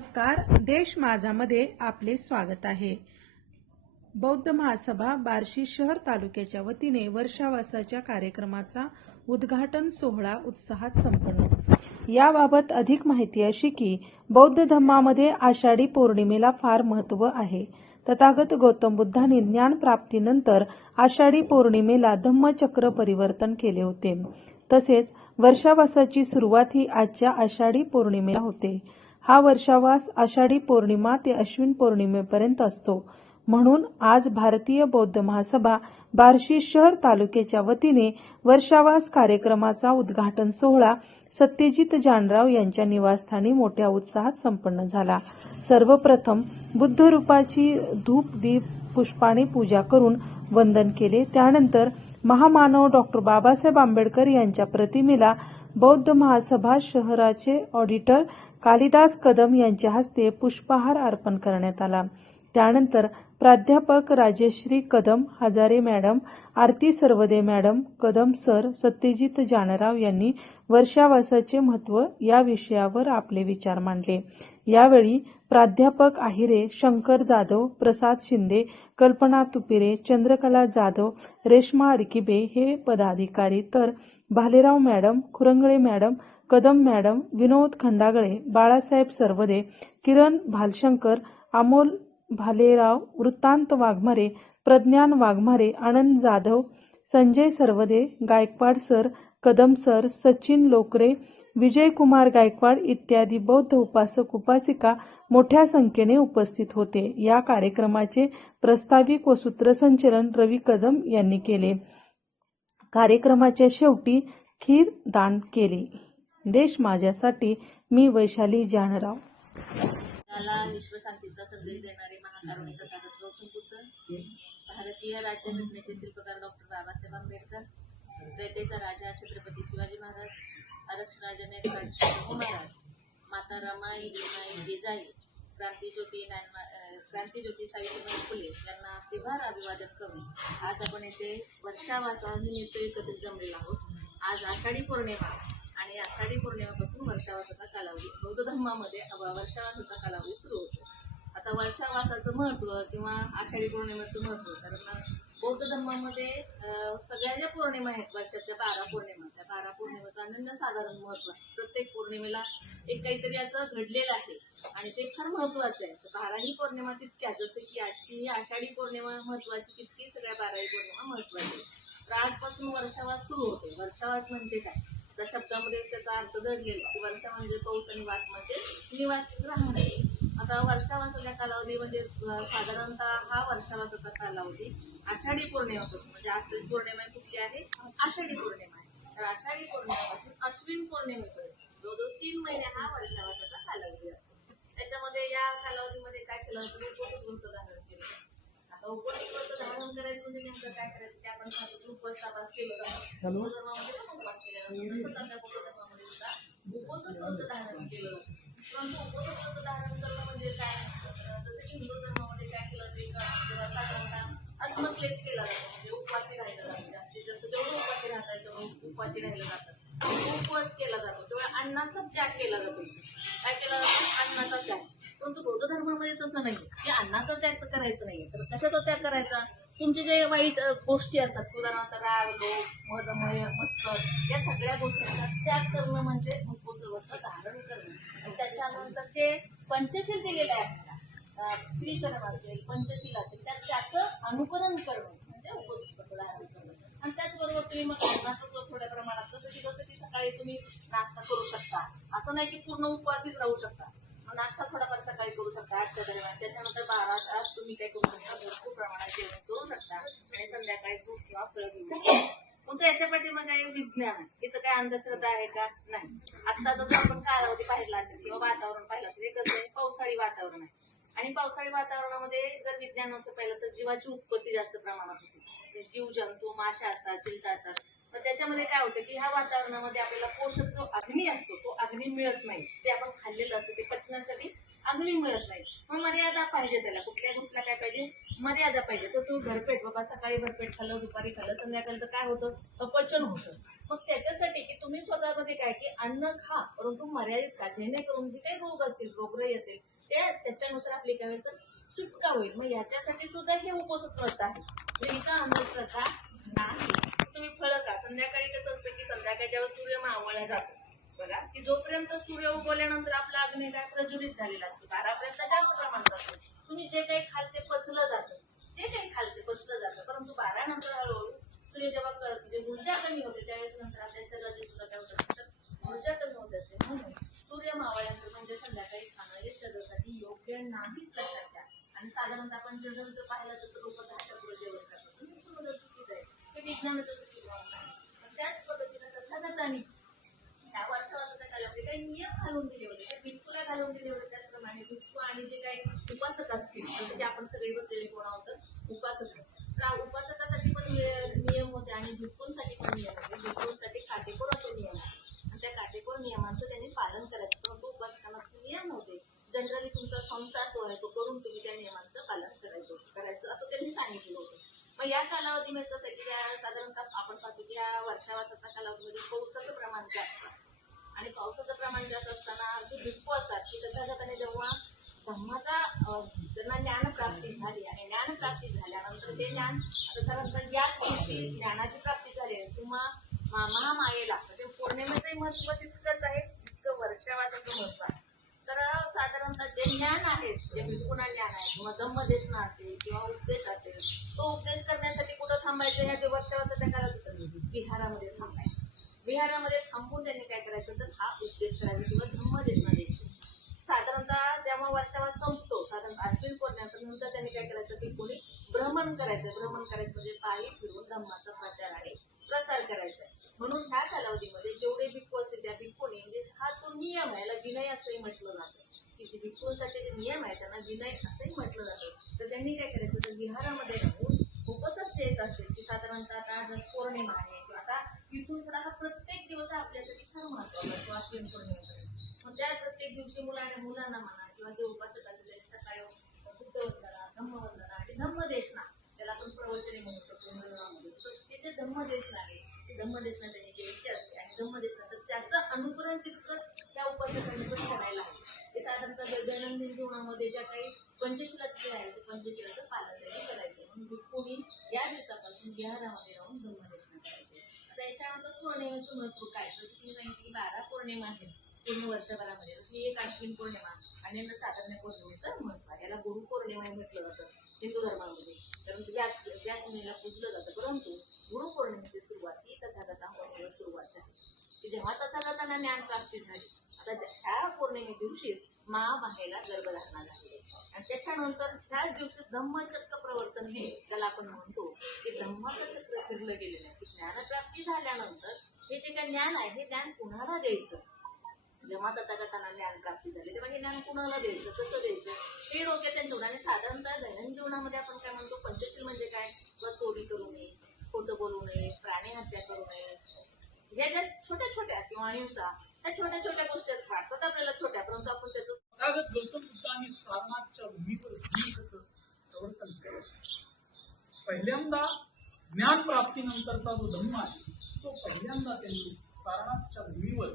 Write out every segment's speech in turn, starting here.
नमस्कार देश माझामध्ये आपले स्वागत आहे. बौद्ध महासभा बार्शी शहर तालुक्याच्या वतीने वर्षावासाच्या कार्यक्रमाचा उद्घाटन सोहळा उत्साहात संपन्न. याबाबत अधिक माहिती अशी की बौद्ध धम्मामध्ये आषाढी पौर्णिमेला फार महत्त्व आहे. तथागत गौतम बुद्धांनी ज्ञान प्राप्तीनंतर आषाढी पौर्णिमेला धम्मचक्र परिवर्तन केले होते. तसेच वर्षावासाची सुरुवात ही आजच्या आषाढी पौर्णिमेला होते. हा वर्षावास आषाढी पौर्णिमा ते अश्विन पौर्णिमेपर्यंत असतो. म्हणून आज भारतीय बौद्ध महासभा बार्शी शहर तालुक्याच्या वतीने वर्षावास कार्यक्रमाचा उद्घाटन सोहळा सत्यजित जानराव यांच्या निवासस्थानी मोठ्या उत्साहात संपन्न झाला. सर्वप्रथम बुद्ध रूपाची धूप दीप पुष्पाने पूजा करून वंदन केले. त्यानंतर महामानव डॉक्टर बाबासाहेब आंबेडकर यांच्या प्रतिमेला बौद्ध महासभा शहराचे ऑडिटर कालिदास कदम यांच्या हस्ते पुष्पहार अर्पण करण्यात आला. त्यानंतर प्राध्यापक Rajeshri Kadam Hazare madam Aarti Sarvade madam Kadam sir Satyajit Janrao यांनी वर्षावासाचे महत्त्व या विषयावर आपले विचार मांडले. यावेळी प्राध्यापक आहिरे शंकर जाधव प्रसाद शिंदे कल्पना तुपिरे चंद्रकला जाधव रेश्मा अरकिबे हे पदाधिकारी तर Bhalerao madam Khurangale madam Kadam madam Vinod Khandagale Balasaheb Sarvade Kiran Bhalshankar Amol Bhalerao वृत्तांत वाघमारे प्रज्ञान वाघमारे आनंद जाधव संजय सरवदे गायकवाड सर कदम सर सचिन लोकरे विजयकुमार गायकवाड इत्यादी बौद्ध उपासक उपासिका मोठ्या संख्येने उपस्थित होते. या कार्यक्रमाचे प्रस्ताविक व सूत्रसंचलन रवी कदम यांनी केले. कार्यक्रमाच्या शेवटी खीर दान केली. देश माझ्यासाठी मी वैशाली जानराव. त्याला विश्वशांतीचा संदेश देणारे महाकारुणिक तथागत गौतम बुद्ध भारतीय राज्यघटनेचे शिल्पकार डॉक्टर बाबासाहेब आंबेडकर रयतेचा राजा छत्रपती शिवाजी महाराज आरक्षणाजनक शाहू महाराज माता रमाई जिनाई जिजाई क्रांतीज्योती क्रांतीज्योती सावित्रीबाई फुले यांना तिभार अभिवादन करून आज आपण येथे वर्षावासानिमित्त एकत्रित जमलेलो आहोत. आज आषाढी पौर्णिमा आणि आषाढी पौर्णिमेपासून वर्षावासाचा कालावधी बौद्ध धर्मामध्ये वर्षावासाचा कालावधी सुरू होतो. आता वर्षावासाचं महत्त्व किंवा आषाढी पौर्णिमेचं महत्त्व कारण बौद्ध धर्मामध्ये सगळ्या ज्या पौर्णिमा आहेत वर्षाच्या बारा पौर्णिमा. त्या बारा पौर्णिमेचं अनन्य साधारण महत्त्व आहे. प्रत्येक पौर्णिमेला एक काहीतरी असं घडलेलं आहे. आणि ते फार महत्वाचं आहे. तर बाराही पौर्णिमा तितक्या जसं की आजची ही आषाढी पौर्णिमा महत्त्वाची तितकी सगळ्या बाराही पौर्णिमा महत्त्वाची तर आजपासून वर्षावास सुरू होते. वर्षावास म्हणजे काय? त्या शब्दामध्ये त्याचा अर्थ दडलेला की वर्षा म्हणजे पाऊस आणि वास म्हणजे निवास राहणे. आता वर्षावासाचा कालावधी म्हणजे साधारणतः हा वर्षावासाचा कालावधी आषाढी पौर्णिमेपासून म्हणजे आजची पौर्णिमा कुठली आहे? आषाढी पौर्णिमा आहे. तर आषाढी पौर्णिमेपासून अश्विन पौर्णिमेपर्यंत जवळजवळ तीन महिने हा वर्षावासाचा कालावधी असतो. त्याच्यामध्ये या कालावधीमध्ये काय केलं तर उपवास व्रत धारण केलं. आता व्रत धारण करायचं म्हणजे नेमकं काय करायचं? ते आपण उपवास तपास केलं जातं धर्मामध्ये पण उपवास केला जातो तसंच आपल्या बौद्ध धर्मामध्ये सुद्धा व्रत धारण केलं जातं परंतु व्रत धारण करणं म्हणजे काय? जसं की हिंदू धर्मामध्ये काय केलं ते साधारणतः आत्मक्लेश केला. जातो म्हणजे उपवासी राहिलं जातं. जास्तीत जास्त जेवढं उपाशी राहता येतं तेवढं उपवासी राहिलं जातं. उपवास केला जातो. तेव्हा अन्नाचा त्याग केला जातो. काय केला जातो? अन्नाचा त्याग. परंतु बौद्ध धर्मामध्ये तसं नाही. की अन्नाचा त्याग तर करायचं नाही तर कशाचा त्याग करायचा? तुमचे जे वाईट गोष्टी असतात उदाहरणार्थ राग लोक मधमय मस्तक या सगळ्या गोष्टींचा त्याग करणं म्हणजे उपवासाचं धारण करणं. आणि त्याच्यानंतर जे पंचशील दिलेले आहे त्रिचरण असेल पंचशील असेल त्यात त्याचं अनुकरण करणं म्हणजे उपस्थित धारण करणं. आणि त्याचबरोबर तुम्ही मग अन्नाचं थोड्या प्रमाणात जसं की जसं की सकाळी तुम्ही नाश्ता करू शकता. असं नाही की पूर्ण उपवासीच राहू शकता. मग नाश्ता थोडाफार सकाळी करू शकता आठच्या दरम्यान. त्याच्यानंतर बारा तास तुम्ही काय करू शकता भरपूर प्रमाणात जेवण करू शकता. आणि संध्याकाळी दूध किंवा फळ घेऊ मग पण याच्या पाठीमागे विज्ञान. आहे. इथं काय अंधश्रद्धा आहे का? नाही. आता जर आपण कालावधी पाहिला असेल किंवा वातावरण पाहिलं असेल हे कसं आहे पावसाळी वातावरण आहे. आणि पावसाळी वातावरणामध्ये जर विज्ञान असं पाहिलं तर जीवाची उत्पत्ती जास्त प्रमाणात होते. म्हणजे जीव जंतू माशा असतात चिलता असतात. तर त्याच्यामध्ये काय होतं की ह्या वातावरणामध्ये आपल्याला पोषक जो अग्नी असतो तो अग्नी मिळत नाही. जे आपण खाल्लेलं असतं ते पचण्यासाठी अजूनही मिळत नाही. मग मर्यादा पाहिजे त्याला. कुठल्या गोष्टीला काय पाहिजे? मर्यादा पाहिजे. तर तू भरपेट बाबा सकाळी भरपेट खाल्लं दुपारी खाल्लं संध्याकाळी तर काय होतं? अपचन होतं. मग त्याच्यासाठी की तुम्ही स्वतःमध्ये काय की अन्न खा परंतु मर्यादित खा. जेणेकरून जे काही रोग असतील रोगराई असेल ते त्याच्यानुसार आपली काय होईल तर सुटका होईल. मग याच्यासाठी सुद्धा हे उपसत्रता आहे. म्हणजे का अंधश्रद्धा नाही. तुम्ही फळं खा. संध्याकाळी कसं असतं की संध्याकाळच्या जेव्हा सूर्य मावळला जातो. बघा की जोपर्यंत सूर्य उगवल्यानंतर आपला अग्नी काय प्रज्वलित झालेला असतो बारापर्यंत जास्त प्रमाणात असतो तुम्ही जे काही खाल ते पचलं जातं. जे काही खाल ते पचलं जातं परंतु बारा नंतर हळूहळू सूर्य जेव्हा म्हणजे ऊर्जा कमी होते त्यावेळेस नंतर आपल्या शरीराची सुद्धा काय होत असते? ऊर्जा कमी होत असते. म्हणून सूर्य मावळ्यानंतर म्हणजे संध्याकाळी खाणं हे शरीरासाठी योग्य नाहीच लक्षात घ्या आणि साधारणतः आपण जनरल जर पाहिलं तर लोक दहाच्या पुढे जेवण करतात म्हणजे चुकीचं आहे. हे विज्ञानाचं दृष्टिकोन नाही पण त्याच पद्धतीनं तथागतानी वर्षावासाच्या कालावधी काही नियम घालून दिले होते ते भिक्खूला घालून दिले होते त्याचप्रमाणे भिक्खू आणि जे काही उपासक असतील जसं की आपण सगळे बसलेले कोण आहोत उपासक. तर उपासकासाठी पण नि- नियम होते आणि भिक्खूंसाठी पण नियम होते. भिक्खूंसाठी काटेकोर असे नियम आहेत. आणि त्या काटेकोर नियमांचं त्यांनी पालन करायचं. परंतु उपासकांना ते नियम होते जनरली तुमचा संसार तो आहे तो करून तुम्ही त्या नियमांचं पालन करायचं करायचं असं त्यांनी सांगितलं होतं. मग या कालावधीमध्ये कसं आहे की या साधारणतः आपण पाहतो की या वर्षावासाच्या कालावधीमध्ये पावसाचं प्रमाण जास्त असतं. आणि पावसाचं प्रमाण जास्त असताना जे भिक्खू असतात की तथागताने जेव्हा धम्माचा त्यांना ज्ञान प्राप्ती झाली आणि ज्ञान प्राप्ती झाल्यानंतर ते ज्ञान त्याच्यानंतर याच दिवशी ज्ञानाची प्राप्ती झाली आहे किंवा मा- महामायेला म्हणजे पौर्णिमेचंही महत्त्व तितकंच आहे तितकं वर्षावासाचं महत्त्व आहे. तर साधारणतः जे ज्ञान आहे जे भिक्खूंना ज्ञान आहे किंवा धम्मदेशना असेल किंवा उपदेश असेल तो उपदेश करण्यासाठी कुठं थांबायचं? ह्या जे वर्षावासाच्या काळात बिहारामध्ये थांबायचं. विहारामध्ये थांबून त्यांनी काय करायचं तर हा उपदेश करायचा किंवा धम्मदेशना द्यायची. साधारणतः जेव्हा वर्षावा संपतो साधारण अश्विन पौर्णिमा नंतर त्यांनी काय करायचं की कोणी भ्रमण करायचं भ्रमण करायचं म्हणजे पायी फिरून धम्माचा प्रचार आणि प्रसार करायचा आहे. म्हणून ह्या कालावधीमध्ये जेवढे भिक्खू असतील त्या भिक्खूने म्हणजे हा तो नियम आहे याला विनय असंही म्हटलं जातं. की जे भिक्खूंसाठी जे नियम आहे त्यांना विनय असंही म्हटलं जातं. तर त्यांनी काय करायचं तर विहारामध्ये राहून खूपच येत असते की साधारणतः आता जर पौर्णिमा आहे किंवा आता इथून हा प्रत्येक दिवस आपल्यासाठी फार महत्त्वाचा असतो अश्विन पौर्णिमेपर्यंत मग त्या प्रत्येक दिवशी मुलाने मुलांना म्हणा किंवा जे उपासक असेल त्यांनी सकाळी बुद्धवंदना धम्मवंदना आणि धम्मदेशना त्याला आपण प्रवचने म्हणू शकतो धर्मामध्ये तर ते जे धम्मदेशना आहे ते धम्मदेशना त्यांनी द्यायची असते आणि धम्मदेशना तर त्याचं अनुकरण तितकं त्या उपासकांनी पण करायला हवं. ते साधारणतः दैनंदिन जीवनामध्ये ज्या काही पंचशिलाचं जे आहे ते पंचशिलाचं पालन त्यांनी करायचं म्हणून भिक्खूंनी या दिवसापासून विहारामध्ये त्यानंतर पौर्णिमेचं महत्त्व काय? जसं तुम्ही सांगितलं की बारा पौर्णिमा आहेत पूर्ण वर्षभरामध्ये. जशी एक अश्विन पौर्णिमा आणि नंतर साधारण पौर्णिमेचं महत्त्व आहे. याला गुरु पौर्णिमा म्हटलं जातं हिंदू धर्मामध्ये. तर व्यास व्यास पूजलं जातं परंतु गुरु पौर्णिमेची सुरुवात ही तथागतांपासून सुरुवात झाली. की जेव्हा तथागतांना ज्ञान प्राप्ती झाली आता ज्या- ह्या पौर्णिमे दिवशीच मा बाहेला गर्भधारणा झाली आणि त्याच्यानंतर त्याच दिवशी धम्मचक्र प्रवर्तन हे त्याला आपण म्हणतो की धम्माचं चक्र फिरलं गेलेलं आहे. की ज्ञानप्राप्ती झाल्यानंतर हे जे काही ज्ञान आहे हे ज्ञान कुणाला द्यायचं? जेव्हा तथागतांना ज्ञान प्राप्ती झाली तेव्हा हे ज्ञान कुणाला द्यायचं? कसं द्यायचं? हे डोक्यात त्यांच्या आणि साधारणतः दैनंदिन जीवनामध्ये आपण काय म्हणतो पंचशील म्हणजे काय? किंवा चोरी करू नये खोटं बोलू नये प्राणी हत्या करू नये. ह्या ज्या छोट्या छोट्या किंवा अहिंसा त्या छोट्या छोट्या गोष्टी वाटतात आपल्याला छोट्या परंतु आपण त्याचं तथागत गौतम बुद्धांनी सारनाथच्या भूमीवर भूमिगत प्रवर्तन केलं. पहिल्यांदा ज्ञानप्राप्तीनंतरचा जो धम्म आहे तो पहिल्यांदा त्यांनी सारनाथच्या भूमीवर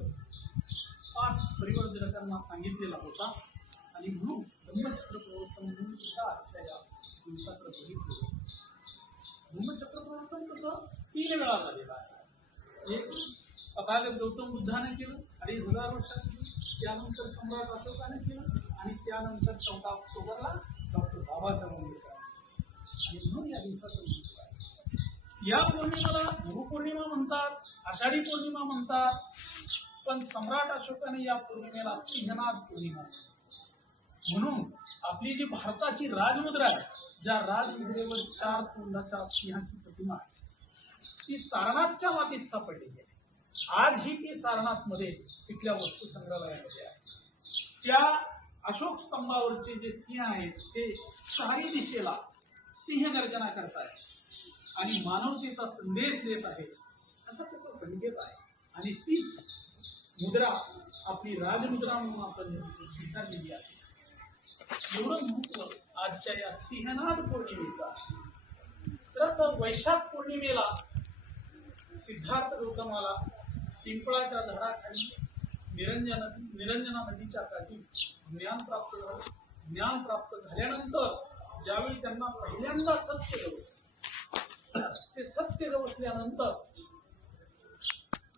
पाच परिवर्तकांना सांगितलेला होता. आणि म्हणून धम्मचक्र प्रवर्तन म्हणून सुद्धा आजच्या या दिवसाकडे बघितलं धम्मचक्र प्रवर्तन कसं? तीन वेळा झालेलं आहे. एक तथागत गौतम बुद्धाने केलं. आणि हजार वर्षात त्यानंतर सम्राट अशोकाने केलं आणि त्यानंतर चौदा ऑक्टोबरला डॉक्टर बाबासाहेब आंबेडकर. आणि म्हणून या दिवसाचं महत्त्व आहे. या पौर्णिमेला गुरुपौर्णिमा म्हणतात आषाढी पौर्णिमा म्हणतात पण सम्राट अशोकाने या पौर्णिमेला सिंहनाथ पौर्णिमा म्हणून आपली जी भारताची राजमुद्रा आहे ज्या राजमुद्रेवर चार तोंडाच्या सिंहाची प्रतिमा आहे ती सारनाथच्या मातीत सापडलेली आहे. आजही ती सारनाथमध्ये तिथल्या वस्तू संग्रहालयामध्ये आहे. त्या अशोक स्तंभावरचे जे सिंह आहेत ते चारी दिशेला सिंह गर्जना करतायत. आणि मानवतेचा संदेश देत आहेत. असा त्याचा संकेत आहे. आणि तीच मुद्रा आपली राजमुद्रा म्हणून आपण स्वीकारलेली आहे. एवढं महत्त्व आजच्या या सिंहनाथ पौर्णिमेचा तर वैशाख पौर्णिमेला सिद्धार्थ गौतमाला पिंपळाच्या झाडाखाली निरंजन निरंजना नदीच्या काठी ज्ञान प्राप्त झालं. ज्ञान प्राप्त झाल्यानंतर ज्यावेळी त्यांना पहिल्यांदा सत्य गवसलं ते सत्य गवसल्यानंतर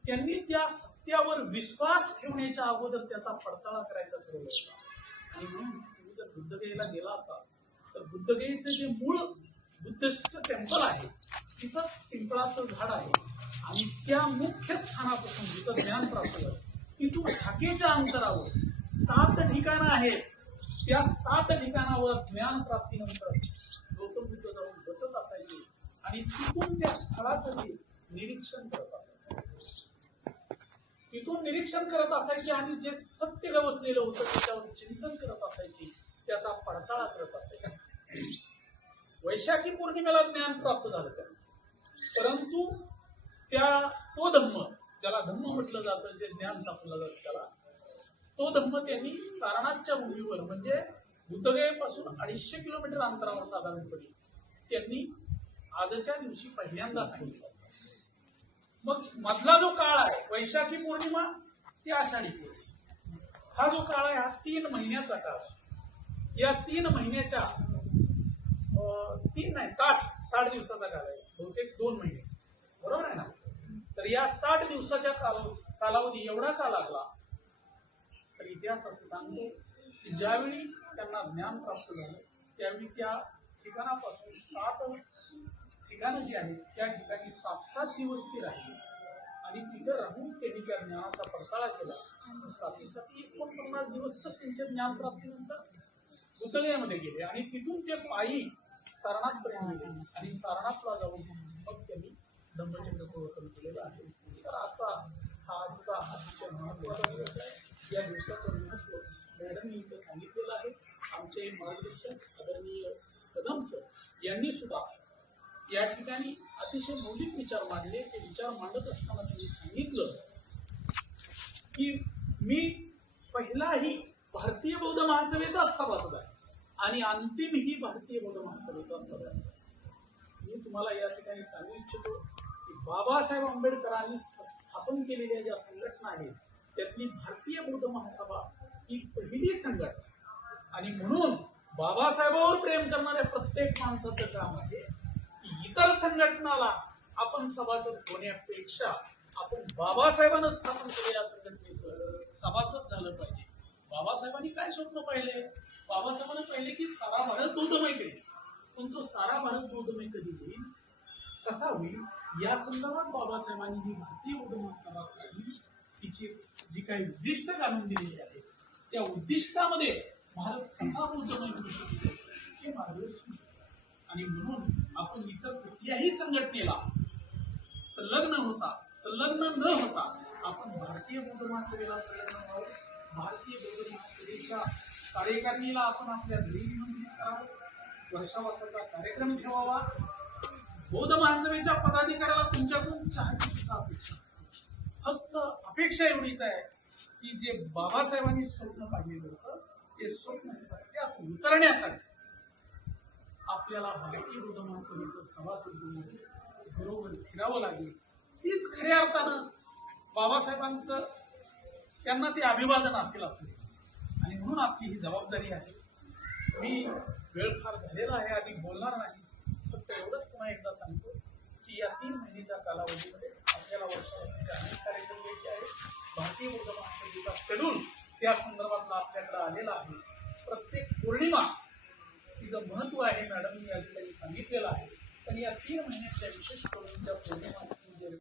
त्यांनी त्या सत्यावर विश्वास ठेवण्याच्या अगोदर त्याचा पडताळा करायचा ठरवलं आणि म्हणून तुम्ही जर बुद्धगयेला गेला असाल तर बुद्धगयेचं जे मूळ बुद्धिष्ट टेम्पल आहे तिथंच पिंपळाचं झाड आहे. आणि त्या मुख्य स्थानापासून जिथं ज्ञान प्राप्त झालं तिथून ठाकेच्या अंतरावर सात ठिकाणं आहेत. त्या सात ठिकाणावर ज्ञान प्राप्तीनंतर गौतम बुद्ध जाऊन बसत असायचे आणि तिथून त्या स्थळाचं ते निरीक्षण करत असायचे. तिथून निरीक्षण करत असायचे आणि जे सत्य गवसलेलं होतं त्याच्यावर चिंतन करत असायचे त्याचा पडताळा करत असायचे. वैशाखी पौर्णिमेला ज्ञान प्राप्त झालं त्यांना परंतु त्या तो धम्म ज्याला धम्म म्हटलं जातं जे ज्ञान सापडलं जातं त्याला. तो धम्म त्यांनी सारनाथच्या भूमीवर म्हणजे बुद्धगयेपासून अडीचशे किलोमीटर अंतरावर साधारणपणे त्यांनी आजच्या दिवशी पहिल्यांदा सांगितलं. मग मधला जो काळ आहे वैशाखी पौर्णिमा ते आषाढी पौर्णिमा. हा जो काळ आहे हा तीन महिन्याचा काळ आहे. या तीन महिन्याच्या अं, तीन नाही साठ साठ दिवसाचा काळ आहे. बहुतेक दोन महिने. बरोबर आहे ना? तर या साठ दिवसाच्या कालाव कालावधी एवढा का लागला? तर इतिहास असं सांगतो की ज्यावेळी त्यांना ज्ञान प्राप्त झालं त्यावेळी त्या ठिकाणापासून सात ठिकाणं जी आहेत त्या ठिकाणी सात सात दिवस ती राहिली. आणि तिथं राहून त्यांनी त्या ज्ञानाचा पडताळा केला. साथी साथी एकोणपन्नास दिवस तर त्यांच्या ज्ञानप्राप्तीनंतर बुद्धगयामध्ये गेले. आणि तिथून ते पायी सारनाथपर्यंत गेले. आणि सारनाथला जाऊन मग त्यांनी धम्मचक्र प्रवर्तन केलेलं आहे. तर असा हा आजचा अतिशय महत्त्वाचा दिवस आहे. या दिवसाचं महत्त्व मॅडमनी इथं सांगितलेलं आहे. आमचे मार्गदर्शक आदरणीय कदम सर यांनी सुद्धा या ठिकाणी अतिशय मौलिक विचार मांडले. ते विचार मांडत असताना त्यांनी सांगितलं की मी पहिलाही भारतीय बौद्ध महासभेचाच सभासद आहे आणि अंतिमही भारतीय बौद्ध महासभेचाच सभासद आहे. मी तुम्हाला या ठिकाणी सांगू इच्छितो की बाबासाहेब आंबेडकरांनी स्थापन केलेल्या ज्या संघटना आहेत त्यातली भारतीय बौद्ध महासभा ही पहिली संघटना आणि म्हणून बाबासाहेबावर प्रेम करणाऱ्या प्रत्येक माणसाचं काम आहे की इतर संघटनाला आपण सभासद होण्यापेक्षा आपण बाबासाहेबांना स्थापन केलेल्या संघटनेचं सभासद झालं पाहिजे. बाबासाहेबांनी काय स्वप्न पाहिले? बाबासाहेबांनी पाहिले की सारा भारत बौद्धमय करेल पण तो सारा भारत बौद्धमय कधी होईल कसा होईल? या संदर्भात बाबासाहेबांनी जी भारतीय बौद्ध महासभा काढली तिची जी काही उद्दिष्ट घालून दिलेली आहे त्या उद्दिष्टामध्ये भारत कसा बौद्धमय करू शकतो हे मार्गदर्शन आणि म्हणून आपण इतर कुठल्याही संघटनेला संलग्न होता संलग्न न होता आपण भारतीय बौद्ध महासभेला संलग्न व्हावं. भारतीय बौद्ध महासभेच्या कार्यकारिणीला आपण आपल्या घरी निमंत्रित करावं. वर्षावासाचा कार्यक्रम ठेवावा. बौद्ध महासभेच्या पदाधिकाऱ्याला तुमच्याकडून चहाची सुद्धा अपेक्षा फक्त अपेक्षा एवढीच आहे की जे बाबासाहेबांनी स्वप्न पाहिलेलं होतं ते स्वप्न सत्यात उतरण्यासाठी आपल्याला भारतीय बौद्ध महासभेचं सभासद बरोबर फिरावं लागेल. तीच खऱ्या अर्थानं बाबासाहेबांचं त्यांना ते अभिवादन असेल असेल आणि म्हणून आपली ही जबाबदारी आहे. मी वेळ फार झालेला आहे आधी बोलणार नाही. फक्त एवढंच पुन्हा एकदा सांगतो की या तीन महिन्याच्या कालावधीमध्ये आपल्याला वर्षावरचे अनेक कार्यक्रम घ्यायचे आहेत. भारतीय बौद्ध महासभेचा शेड्यूल त्या संदर्भातला आपल्याकडे आलेला आहे. प्रत्येक पौर्णिमा तिचं महत्त्व आहे मॅडमनी या ठिकाणी सांगितलेलं आहे. पण या तीन महिन्याच्या विशेष करून त्या पौर्णिमा